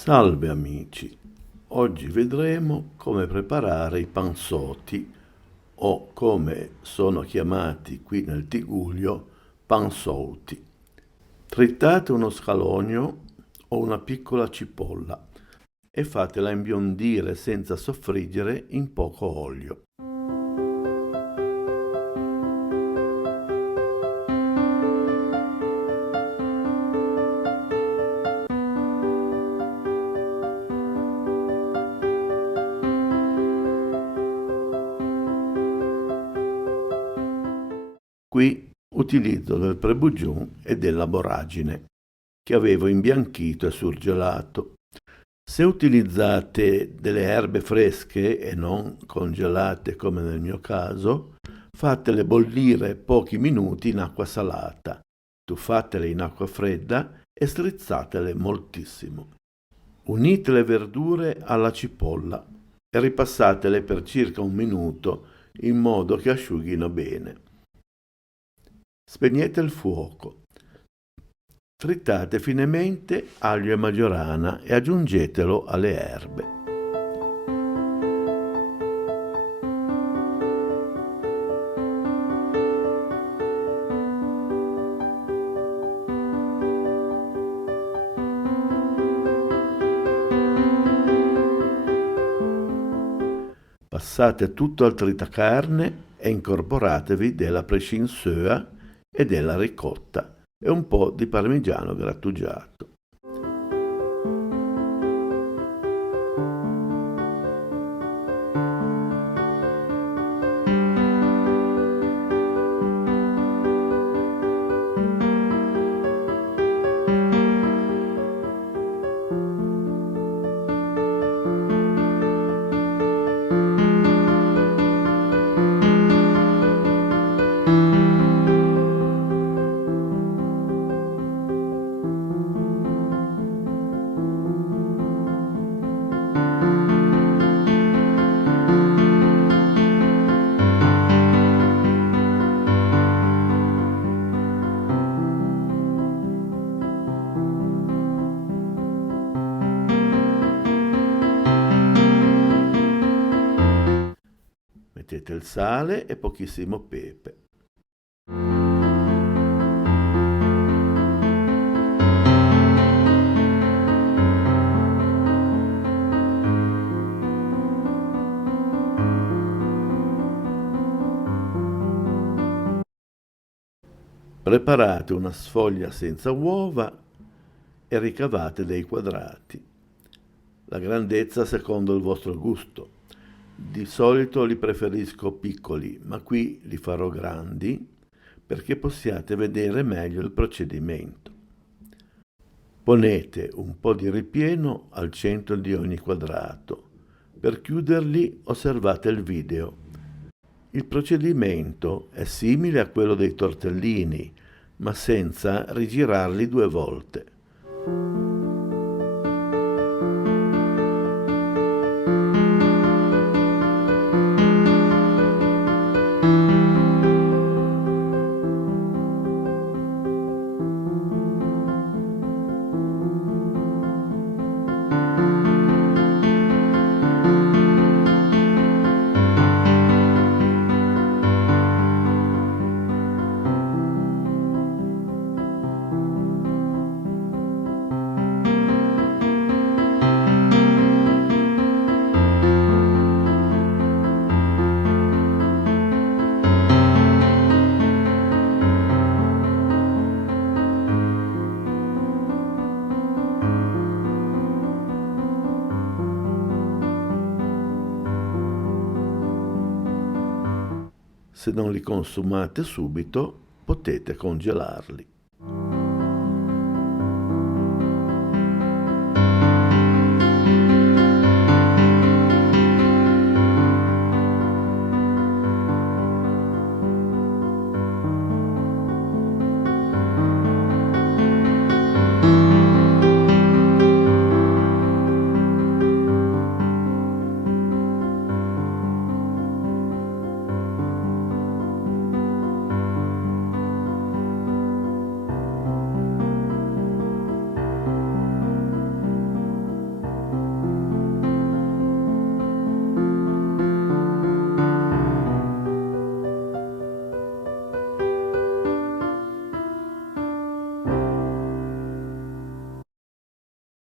Salve amici, oggi vedremo come preparare i panzotti o come sono chiamati qui nel Tigullio pansouti. Trittate uno scalogno o una piccola cipolla e fatela imbiondire senza soffriggere in poco olio. Qui utilizzo del prebugiun e della boragine, che avevo imbianchito e surgelato. Se utilizzate delle erbe fresche e non congelate come nel mio caso, fatele bollire pochi minuti in acqua salata, tuffatele in acqua fredda e strizzatele moltissimo. Unite le verdure alla cipolla e ripassatele per circa un minuto in modo che asciughino bene. Spegnete il fuoco. Tritate finemente aglio e maggiorana e aggiungetelo alle erbe. Passate tutto al tritacarne e incorporatevi della prescinseur e della ricotta e un po' di parmigiano grattugiato. Mettete il sale e pochissimo pepe. Preparate una sfoglia senza uova e ricavate dei quadrati. La grandezza secondo il vostro gusto. Di solito li preferisco piccoli, ma qui li farò grandi perché possiate vedere meglio il procedimento. Ponete un po' di ripieno al centro di ogni quadrato. Per chiuderli osservate il video. Il procedimento è simile a quello dei tortellini, ma senza rigirarli 2 volte. Se non li consumate subito, potete congelarli.